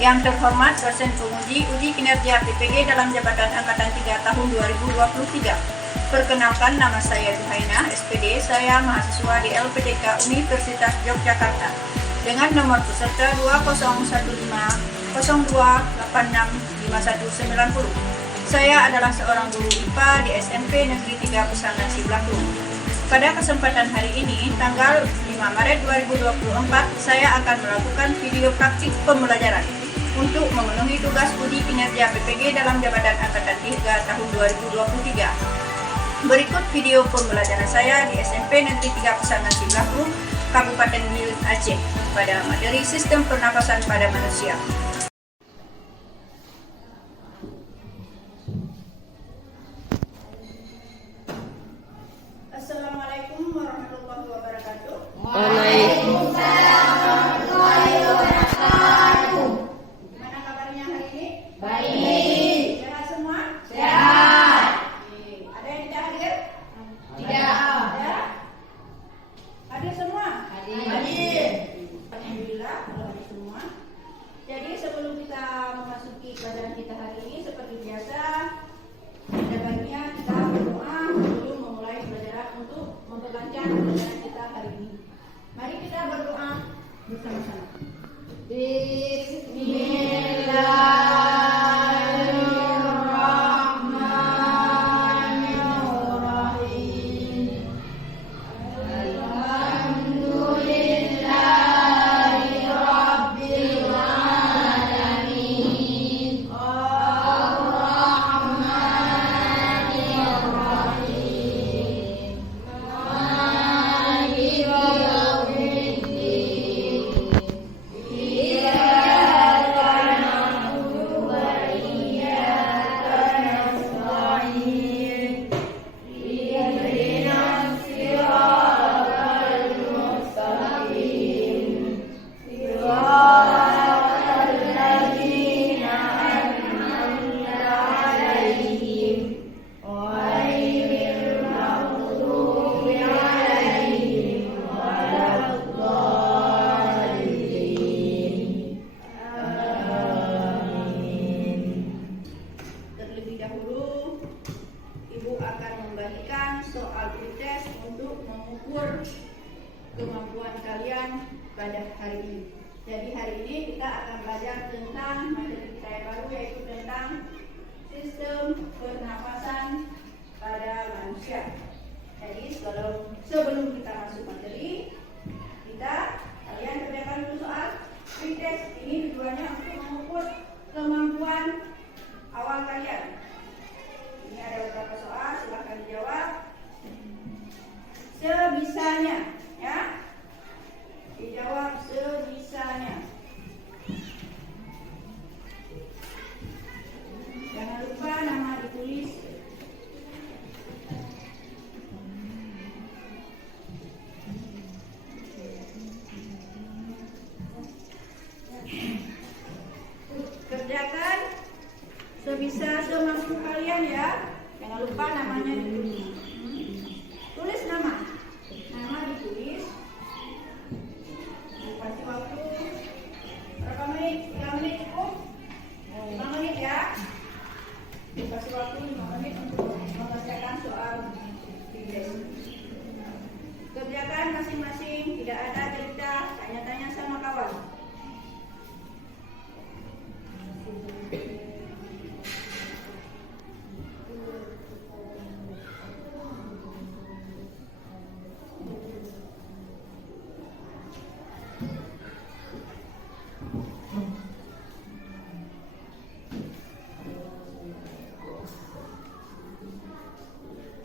Yang terhormat dosen penguji uji kinerja PPG dalam jabatan Angkatan 3 tahun 2023. Perkenalkan, nama saya Duhaina, SPD, saya mahasiswa di LPDK Universitas Yogyakarta dengan nomor peserta 201502865190. Saya adalah seorang guru IPA di SMP Negeri 3 Pesangan Siblakung. Pada kesempatan hari ini, tanggal 5 Maret 2024, saya akan melakukan video praktik pembelajaran untuk memenuhi tugas uji kinerja PPG dalam jabatan Angkatan 3 tahun 2023. Berikut video pembelajaran saya di SMP Negeri 3 Pesangan Siblakung, Kabupaten Biren, Aceh, pada materi Sistem Pernapasan pada Manusia. Assalamualaikum warahmatullahi wabarakatuh. Waalaikumsalam warahmatullahi wabarakatuh. Gimana kabarnya hari ini? Baik. Sehat semua? Sehat. Oke. Ada yang tidak hadir? Tidak. Ada? Hadir semua? Hadir. Alhamdulillah, kalau hadir semua. Jadi sebelum kita memasuki pelajaran kita hari ini, seperti biasa, ada baiknya kita berdoa sebelum memulai pelajaran untuk memperlancar pelajaran kita hari ini. Mari kita berdoa bersama-sama. Bismillahirrahmanirrahim. Alhamdulillahirabbil alamin. Ar-Rahmanirrahim. Maliki yaumiddin. Iyyaka na'budu wa iyyaka nasta'in. Ihdinas siratal mustaqim. Siratal ladzina an'amta 'alaihim ghairil maghdubi 'alaihim waladdallin. Amin. Terlebih dahulu, Ibu akan membagikan soal pretest untuk mengukur kemampuan kalian pada hari ini. Jadi hari ini kita akan belajar tentang materi kita yang baru, yaitu tentang sistem pernapasan pada manusia. Jadi sebelum kita masuk materi, kalian kerjakan dulu soal pretest. Ini tujuannya untuk mengukur kemampuan awal kalian. Ini ada beberapa soal, silahkan dijawab sebisanya, ya. Dijawab sebisanya. Jangan lupa nama ditulis. Kerjakan sebisa semampu kalian, ya. Jangan lupa namanya ditulis. Tulis nama ditulis. Dikasih waktu berapa menit? 3 menit cukup? 5 menit, ya. Dikasih waktu 5 menit untuk mengerjakan soal pretest. Kerjakan masing-masing, tidak ada cerita, tanya-tanya sama kawan.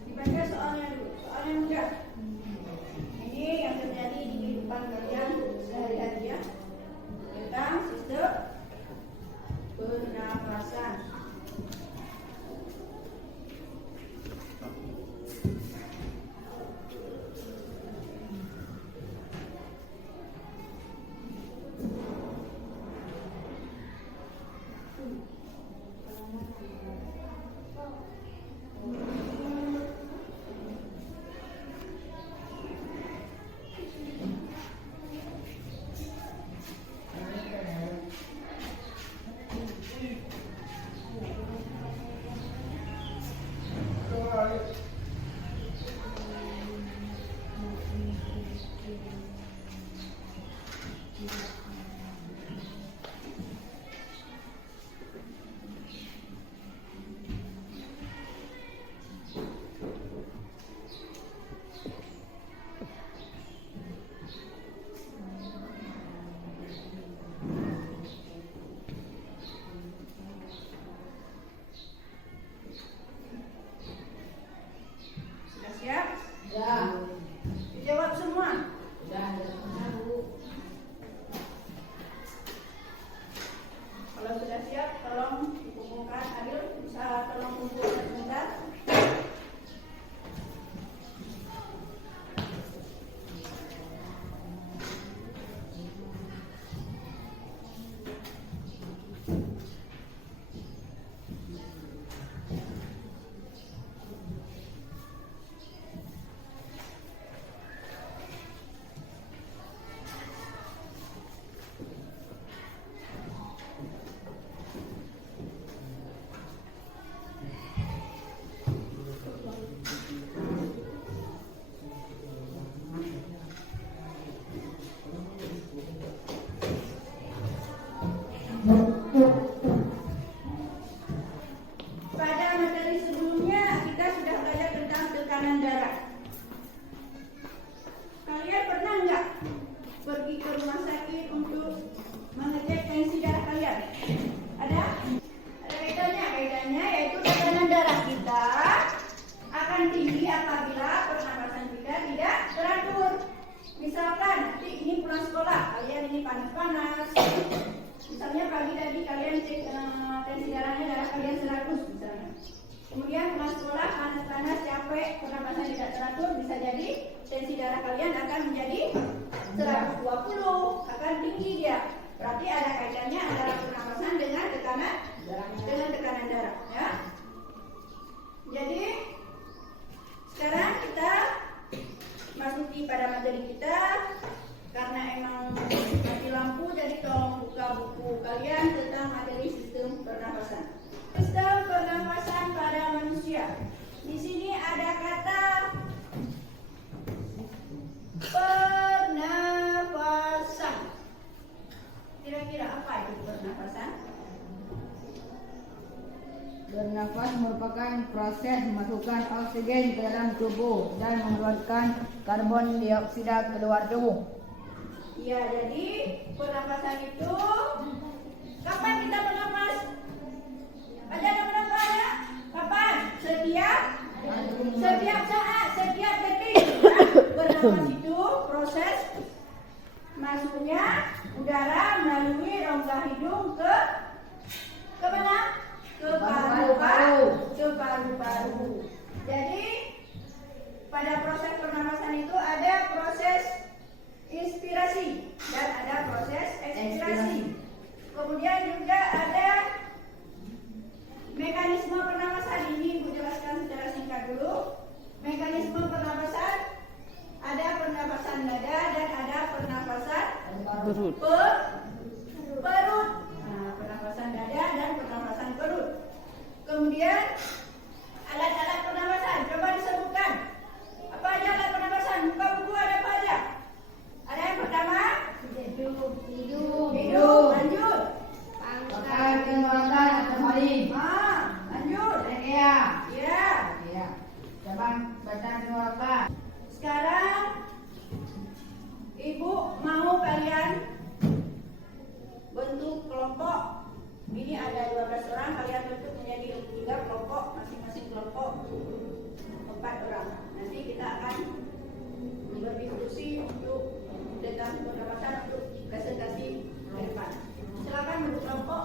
Dibaca soalnya dulu, soalnya mudah. Ini yang terjadi di kehidupan kalian sehari-hari, ya, tentang sistem pernapasan. Kemudian pulang sekolah panas-panas, capek, pernapasan tidak teratur, bisa jadi tensi darah kalian akan menjadi 120, akan tinggi dia. Berarti ada kaitannya antara pernapasan dengan tekanan darah, ya. Jadi sekarang kita masuki pada materi kita. Karena emang mati lampu, jadi tolong buka buku kalian tentang materi sistem pernapasan. Sistem pernapasan pada manusia. Di sini ada kata pernapasan. Kira-kira apa itu pernapasan? Bernafas merupakan proses memasukkan oksigen ke dalam tubuh dan mengeluarkan karbon dioksida keluar tubuh. Ya, jadi pernapasan itu kapan kita bernapas? Ada bernapas? Kapan? Setiap saat, setiap detik. Bernapas itu proses masuknya udara melalui rongga hidung ke mana? Ke paru-paru. Jadi pada proses pernapasan itu ada proses inspirasi dan ada proses ekspirasi. Kemudian juga ada mekanisme pernapasan. Ini Ibu jelaskan secara singkat dulu. Mekanisme pernapasan, ada pernapasan dada dan ada pernapasan perut. Nah, pernapasan dada dan pernapasan perut. Kemudian alat-alat pernapasan, coba disebutkan. Apa aja alat pernapasan? Buka buku, ada apa aja? Ada yang pertama? Hidung. Lanjut. Pakai tenggorokan atau paling. Lanjut. Trachea. Ya. Ya. Cabang batang tenggorokan. Sekarang Ibu mau kalian bentuk kelompok. Ini ada 12 orang, kalian bentuk menjadi 3 kelompok, masing-masing kelompok 4 orang. Nanti kita akan berdiskusi untuk tentang pernapasan untuk presentasi ke depan. Silakan bentuk kelompok.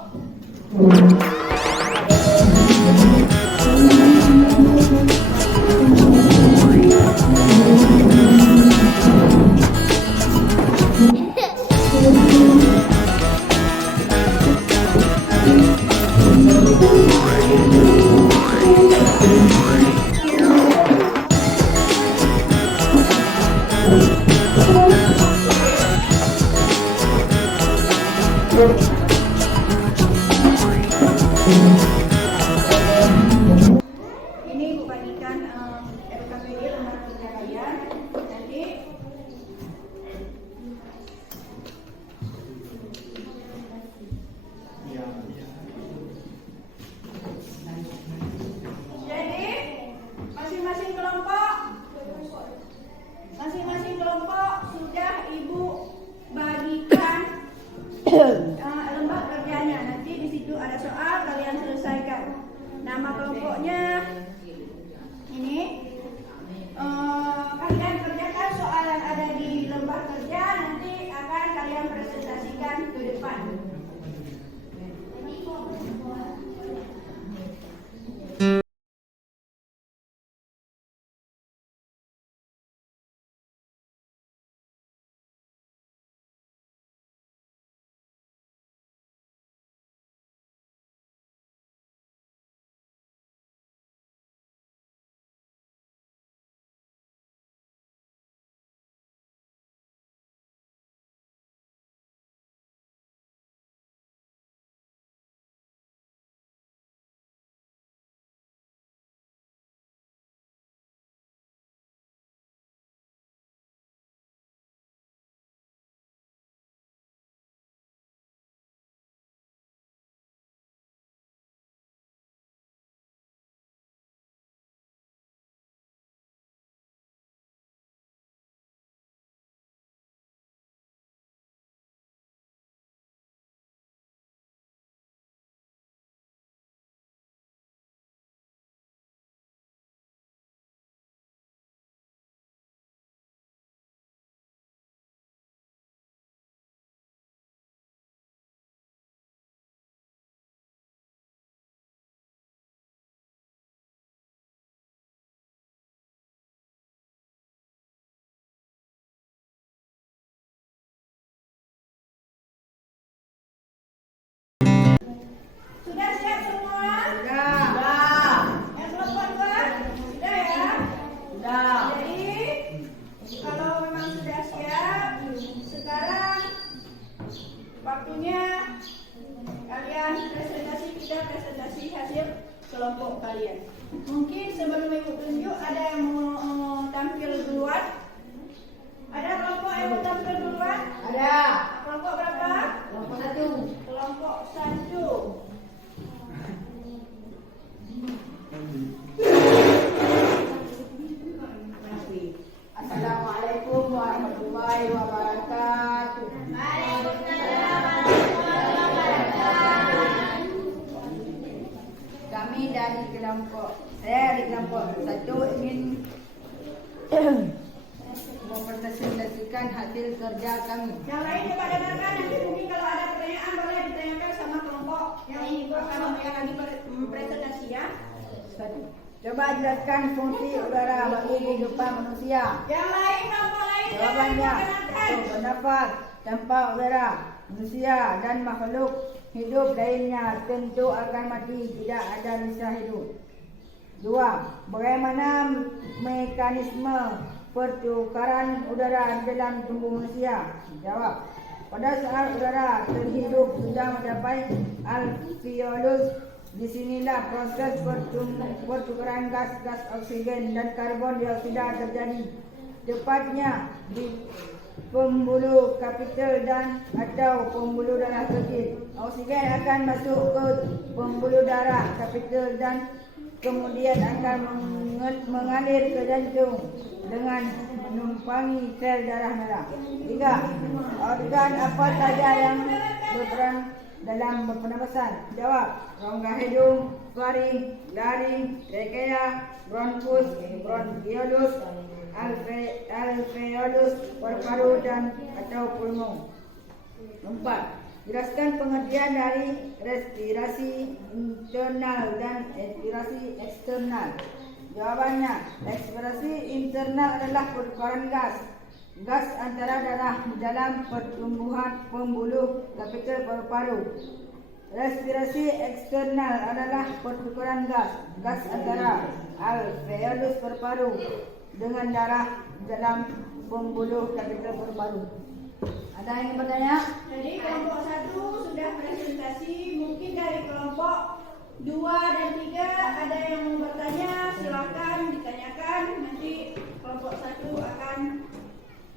Ini Ibu bagikan LKPD lembar kerja kalian. Nanti jadi masing-masing kelompok sudah Ibu bagikan Jadi kalau memang sudah siap, sekarang waktunya kalian kita presentasi hasil kelompok kalian. Mungkin sebelum ibu tunjuk ada yang mau tampil duluan? Ada kelompok yang mau tampil duluan? Ada. Kelompok berapa? Kelompok 1. Kelompok 1. Assalamualaikum warahmatullahi wabarakatuh. Kami dari kelompok, saya dari kelompok 1 ingin mempresentasikan hasil kerja kami. Yang lain coba dengarkan, nanti mungkin kalau ada pertanyaan boleh ditanyakan sama kelompok yang akan presentasi ya. Coba jelaskan fungsi udara bagi kehidupan manusia. Yang lain kelompok lain Jawabannya, bernafas tanpa udara, manusia dan makhluk hidup lainnya tentu akan mati, tidak ada bisa hidup. 2. Bagaimana mekanisme pertukaran udara dalam tubuh manusia? Jawab. Pada saat udara terhidup sudah mencapai alveolus, disinilah proses pertukaran gas oksigen dan karbon dioksida terjadi. Tepatnya di pembuluh kapital dan atau pembuluh darah kecil. Oksigen akan masuk ke pembuluh darah kapital dan kemudian akan mengalir ke jantung dengan menumpangi sel darah merah. 3. Organ apa saja yang berperan dalam pernapasan? Jawab. Rongga hidung, faring, laring, trachea, bronkus, bronchiolus, alveolus, paru-paru dan atau pulmo. 4. Jelaskan pengertian dari respirasi internal dan respirasi eksternal. Jawabannya, respirasi internal adalah pertukaran gas antara darah dalam pertumbuhan pembuluh kapital paru-paru. Respirasi eksternal adalah pertukaran gas antara alveolus paru-paru dengan darah dalam pembuluh kapital paru-paru. Ada yang bertanya? Jadi kelompok 1 sudah presentasi, mungkin dari kelompok 2 dan 3 ada yang mau bertanya, silakan ditanyakan, nanti kelompok 1 akan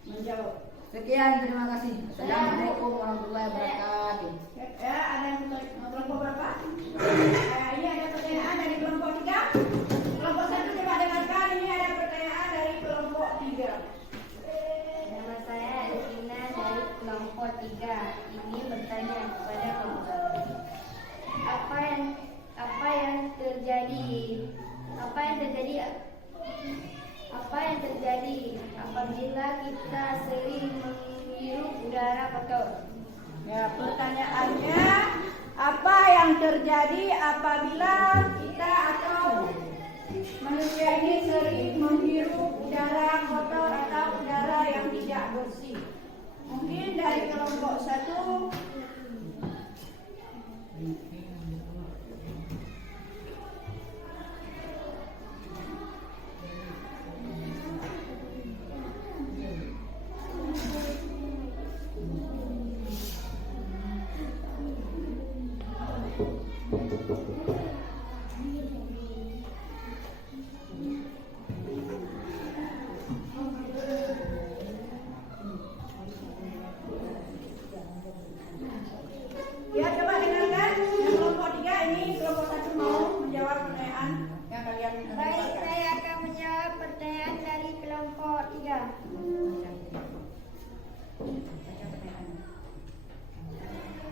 menjawab. Sekian, terima kasih. Assalamualaikum warahmatullahi wabarakatuh. Ya, ada yang kelompok berapa? Ini ada pertanyaan dari kelompok 3. Kelompok 1 coba dengarkan, ini ada pertanyaan dari kelompok 3. Nama saya Adina dari kelompok 3. Ini bertanya kepada kelompok 1. Apa yang terjadi apabila kita sering menghirup udara kotor? Ya, pertanyaannya, apa yang terjadi apabila kita atau manusia ini sering menghirup udara kotor atau udara yang tidak bersih? Mungkin dari kelompok 1. Ya, coba dengarkan yang kelompok 3 ini, kelompok 1 mau menjawab pertanyaan yang kalian Baik, dapatkan. saya akan menjawab pertanyaan dari kelompok 3.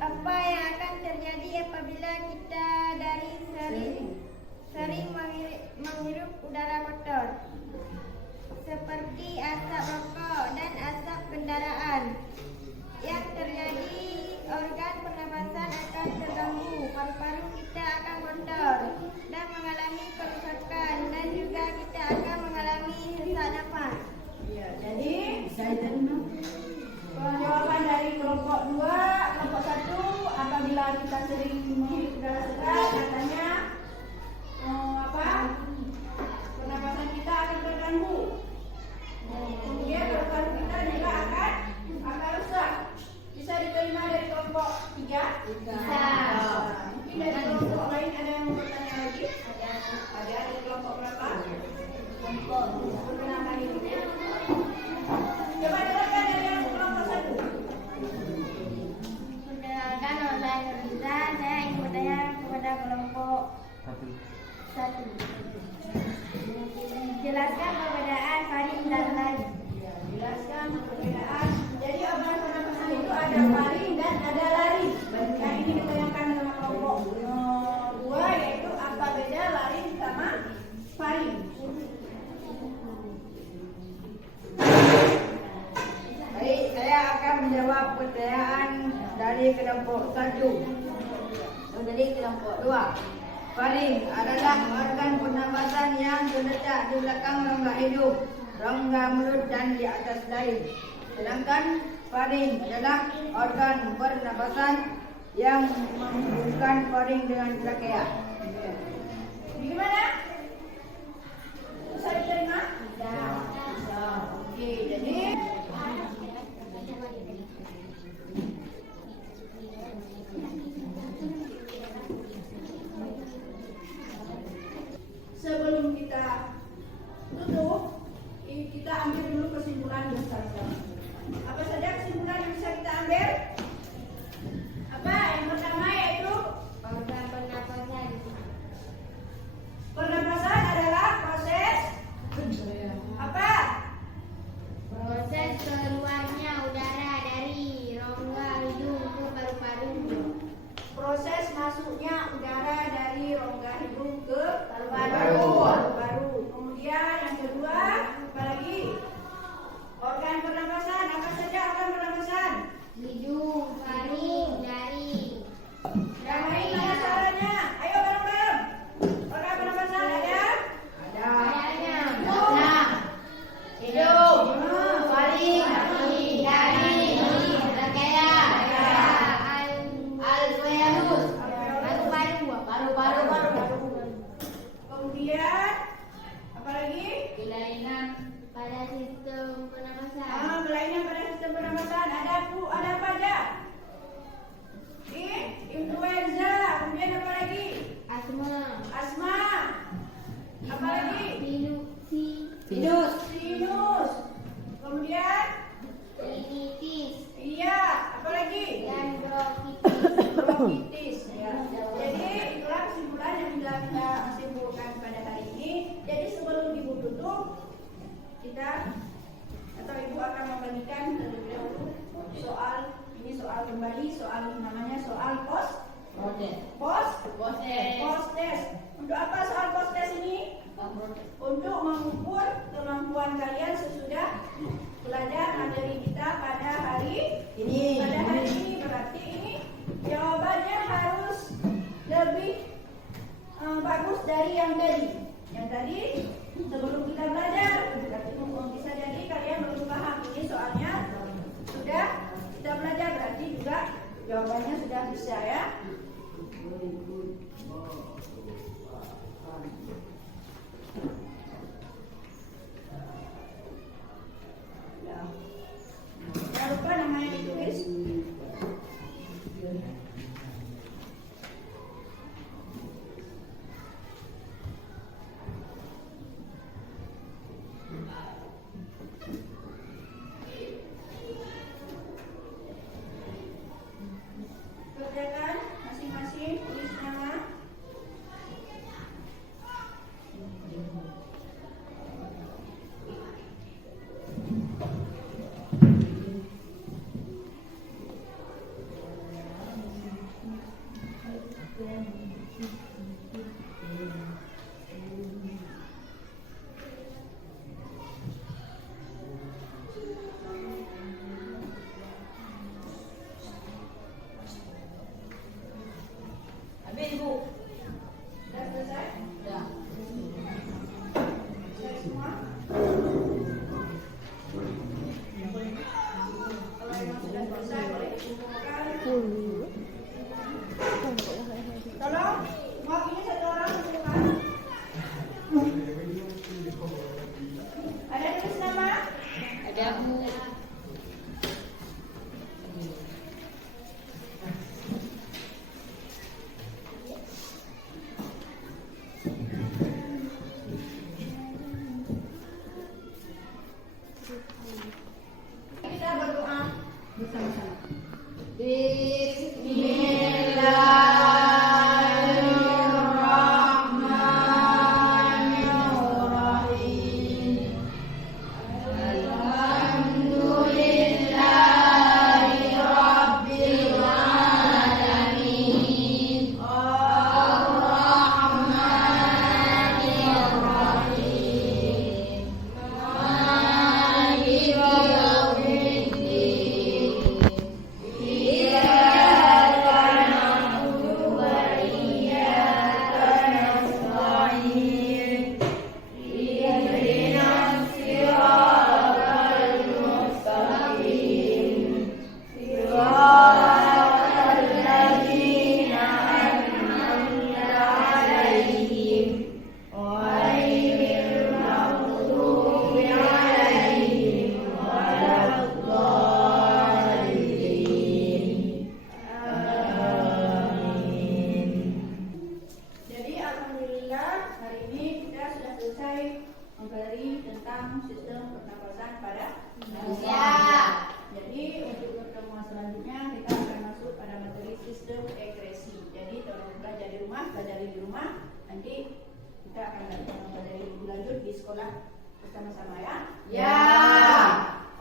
Apa yang akan terjadi apabila kita sering menghirup udara kotor? Seperti asap rokok dan asap kendaraan. Yang terjadi, organ pernapasan akan terganggu, paru-paru kita akan kotor dan mengalami kerusakan, dan juga kita akan mengalami sesak nafas. Ya, jadi jawaban dari kelompok 2, kelompok 1, apabila kita sering menghirup udara segar, katanya pernapasan kita 1. Jelaskan perbedaan faring dan lari. Jelaskan perbedaan. Jadi organ pernapasan itu ada faring dan ada lari. Yang ini ditanyakan sama kelompok 2, yaitu apa beda lari sama faring. Baik, saya akan menjawab pertanyaan dari kelompok 1. Dari kelompok 2. Faring adalah organ pernafasan yang terletak di belakang rongga hidung, rongga mulut dan di atas dahi. Sedangkan faring adalah organ pernafasan yang menghubungkan faring dengan trakea. Gimana? Bisa diterima? Oke, jadi sebelum kita tutup, kita ambil dulu kesimpulan bersama-sama. Apa saja kesimpulan yang bisa kita ambil? Apa? Yang pertama yaitu Organ pernapasan. pernapasan adalah proses apa? Proses keluarnya udara dari rongga hidung ke paru-paru. Proses masuknya udara dari rongga hidung ke paru-paru. Kemudian yang kedua, apa lagi? Organ pernapasan, apa saja organ pernapasan? Hidung, faring, dahi. Yang lain mana caranya? Ayo bareng-bareng. Organ pernapasan ada? Adanya. Hidung, Faring, dahi, trakea, alveolus, paru-paru. Kemudian apa lagi? Kelainan pada sistem pernapasan. Kelainan pada sistem pernapasan ada apa aja? Influenza. Kemudian apa lagi? Asma. Apa lagi? sinus, Sinus. Kemudian Rinitis iya. Apa lagi? dan bronkitis. Bronkitis. Ya. Jadi itulah kesimpulan yang sudah kita simpulkan pada hari ini. Jadi sebelum ibu tutup, kita atau ibu akan membagikan terlebih dahulu soal ini, soal kembali, soal namanya soal post test. Untuk apa soal post test ini? Untuk mengukur kemampuan kalian sesudah belajar materi kita pada hari ini. Berarti ini jawabannya harus lebih bagus dari yang tadi. Yang tadi sebelum kita belajar, berarti bisa jadi kalian belum paham ini soalnya sudah kita belajar, berarti juga jawabannya sudah bisa ya. selesai mempelajari tentang sistem pernapasan pada manusia. Jadi untuk pertemuan selanjutnya kita akan masuk pada materi sistem ekskresi. Jadi tolong pelajari di rumah. Nanti kita akan mempelajari lebih lanjut di sekolah bersama-sama ya. Ya.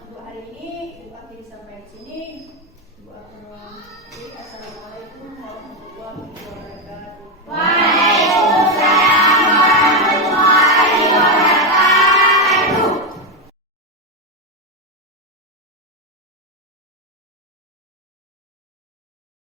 Untuk hari ini Ibu akhiri sampai di sini. Ibu akan mengakhiri. Assalamualaikum warahmatullahi wabarakatuh.